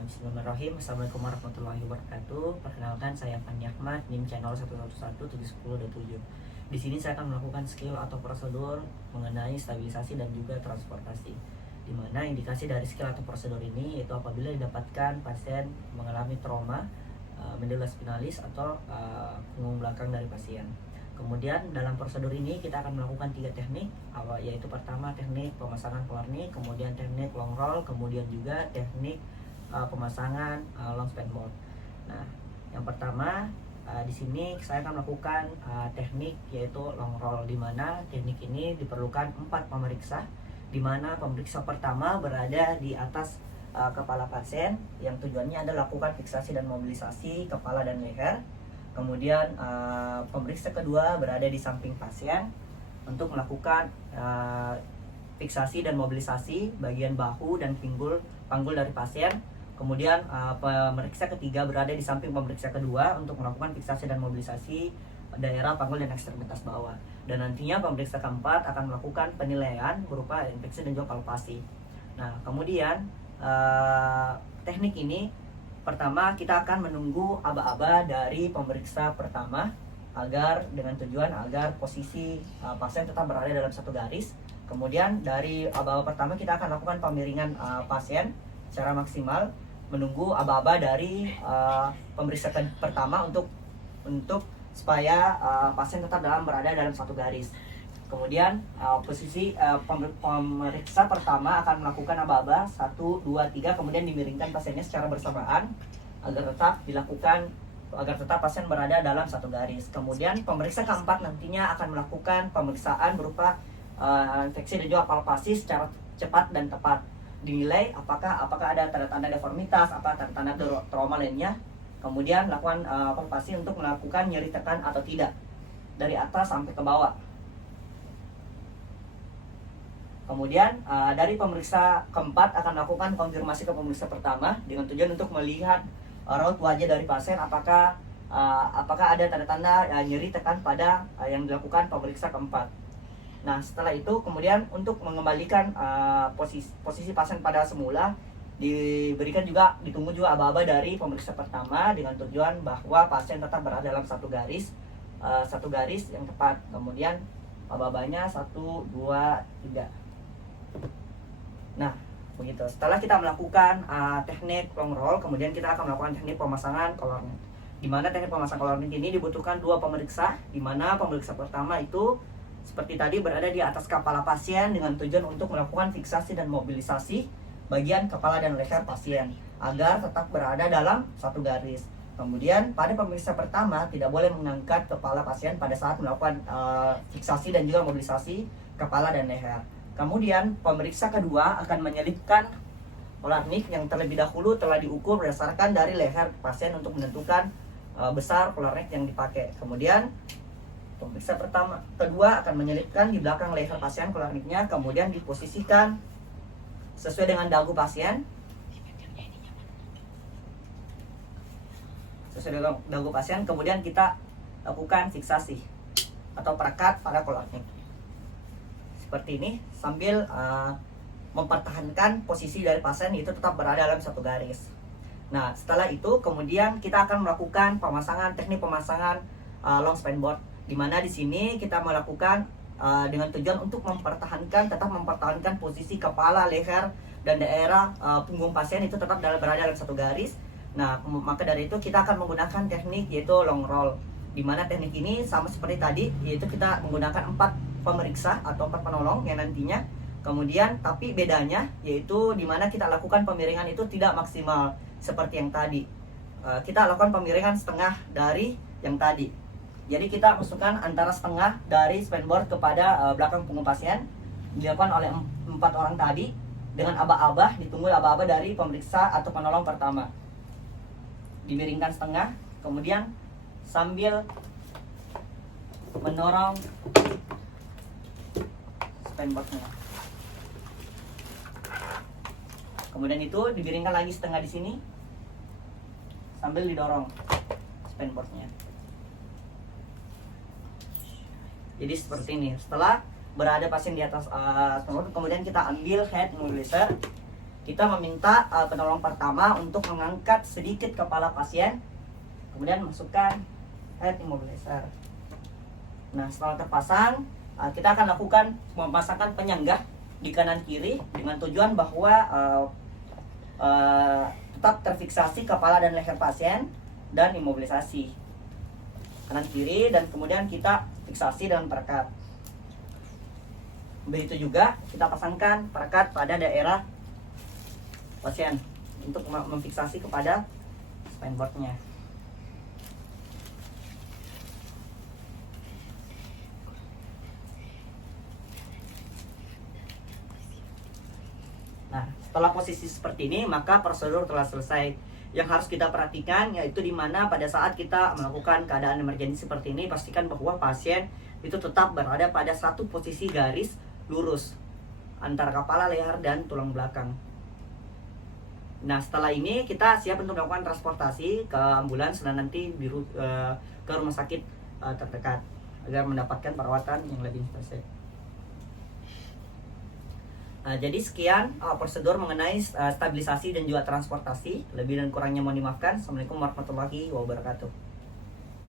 Bismillahirrahmanirrahim. Assalamualaikum warahmatullahi wabarakatuh. Perkenalkan, saya Fandi Ahmad, NIM channel 111710.7. Di sini saya akan melakukan skill atau prosedur mengenai stabilisasi dan juga transportasi. Di mana indikasi dari skill atau prosedur ini yaitu apabila didapatkan pasien mengalami trauma medula spinalis atau punggung belakang dari pasien. Kemudian dalam prosedur ini kita akan melakukan 3 teknik, yaitu pertama teknik pemasangan polarnik, kemudian teknik long roll, kemudian juga teknik pemasangan long span board. Nah, yang pertama di sini saya akan melakukan teknik yaitu long roll, di mana teknik ini diperlukan 4 pemeriksa, di mana pemeriksa pertama berada di atas kepala pasien yang tujuannya adalah lakukan fiksasi dan mobilisasi kepala dan leher. Kemudian pemeriksa kedua berada di samping pasien untuk melakukan fiksasi dan mobilisasi bagian bahu dan panggul dari pasien. Kemudian pemeriksa ketiga berada di samping pemeriksa kedua untuk melakukan fiksasi dan mobilisasi daerah panggul dan ekstremitas bawah. Dan nantinya pemeriksa keempat akan melakukan penilaian berupa infeksi dan juga palpasi. Nah, kemudian teknik ini pertama kita akan menunggu aba-aba dari pemeriksa pertama agar dengan tujuan agar posisi pasien tetap berada dalam satu garis. Kemudian dari aba-aba pertama kita akan lakukan pemiringan pasien secara maksimal, menunggu aba-aba dari pemeriksa pertama untuk supaya pasien tetap berada dalam satu garis. Kemudian posisi pemeriksa pertama akan melakukan aba-aba 1, 2, 3, kemudian dimiringkan pasiennya secara bersamaan agar tetap pasien berada dalam satu garis. Kemudian pemeriksa keempat nantinya akan melakukan pemeriksaan berupa infeksi dan juga palpasi secara cepat dan tepat. Dinilai apakah ada tanda-tanda deformitas, tanda-tanda trauma lainnya. Kemudian lakukan palpasi untuk melakukan nyeri tekan atau tidak dari atas sampai ke bawah. Kemudian dari pemeriksa keempat akan melakukan konfirmasi ke pemeriksa pertama dengan tujuan untuk melihat raut wajah dari pasien apakah ada tanda-tanda nyeri tekan pada yang dilakukan pemeriksa keempat. Nah, setelah itu kemudian untuk mengembalikan posisi pasien pada semula ditunggu juga aba-aba dari pemeriksa pertama dengan tujuan bahwa pasien tetap berada dalam satu garis yang tepat. Kemudian aba-abanya 1, 2, 3. Nah, begitu. Setelah kita melakukan teknik long roll, kemudian kita akan melakukan teknik pemasangan kolornet. Di mana teknik pemasangan kolornet ini dibutuhkan 2 pemeriksa, di mana pemeriksa pertama itu seperti tadi berada di atas kepala pasien dengan tujuan untuk melakukan fiksasi dan mobilisasi bagian kepala dan leher pasien agar tetap berada dalam satu garis. Kemudian pada pemeriksa pertama tidak boleh mengangkat kepala pasien pada saat melakukan fiksasi dan juga mobilisasi kepala dan leher. Kemudian pemeriksa kedua akan menyelipkan polarnik yang terlebih dahulu telah diukur berdasarkan dari leher pasien untuk menentukan besar polarnik yang dipakai. Kemudian pemeriksa kedua akan menyelipkan di belakang leher pasien polarniknya, kemudian diposisikan sesuai dengan dagu pasien. Kemudian kita lakukan fiksasi atau perekat pada polarnik. Seperti ini sambil mempertahankan posisi dari pasien itu tetap berada dalam satu garis. Nah, setelah itu kemudian kita akan melakukan teknik pemasangan long span board, di mana di sini kita melakukan dengan tujuan untuk tetap mempertahankan posisi kepala, leher dan daerah punggung pasien itu tetap berada dalam satu garis. Nah, maka dari itu kita akan menggunakan teknik yaitu long roll, di mana teknik ini sama seperti tadi, yaitu kita menggunakan 4 pemeriksa atau 4 penolong yang nantinya. Kemudian tapi bedanya yaitu di mana kita lakukan pemiringan itu tidak maksimal seperti yang tadi. Kita lakukan pemiringan setengah dari yang tadi. Jadi kita masukkan antara setengah dari spanboard kepada belakang punggung pasien, dilakukan oleh 4 orang tadi dengan aba-aba, ditunggu aba-aba dari pemeriksa atau penolong pertama. Dimiringkan setengah, kemudian sambil mendorong spanboardnya. Kemudian itu dimiringkan lagi setengah di sini sambil didorong spanboardnya. Jadi seperti ini. Setelah berada pasien di atas spanboard, kemudian kita ambil head mobilizer kita meminta penolong pertama untuk mengangkat sedikit kepala pasien, kemudian masukkan head immobilizer. Nah, setelah terpasang, kita akan lakukan memasangkan penyangga di kanan kiri dengan tujuan bahwa tetap terfiksasi kepala dan leher pasien dan imobilisasi kanan kiri, dan kemudian kita fiksasi dengan perekat. Begitu juga kita pasangkan perekat pada daerah pasien untuk memfiksasi kepada spine boardnya. Nah, setelah posisi seperti ini, maka prosedur telah selesai. Yang harus kita perhatikan yaitu di mana pada saat kita melakukan keadaan emergensi seperti ini, pastikan bahwa pasien itu tetap berada pada satu posisi garis lurus antara kepala, leher, dan tulang belakang. Nah, setelah ini kita siap untuk melakukan transportasi ke ambulans dan nanti ke rumah sakit terdekat agar mendapatkan perawatan yang lebih intensif. Jadi sekian prosedur mengenai stabilisasi dan juga transportasi. Lebih dan kurangnya mohon dimaafkan. Assalamualaikum warahmatullahi wabarakatuh.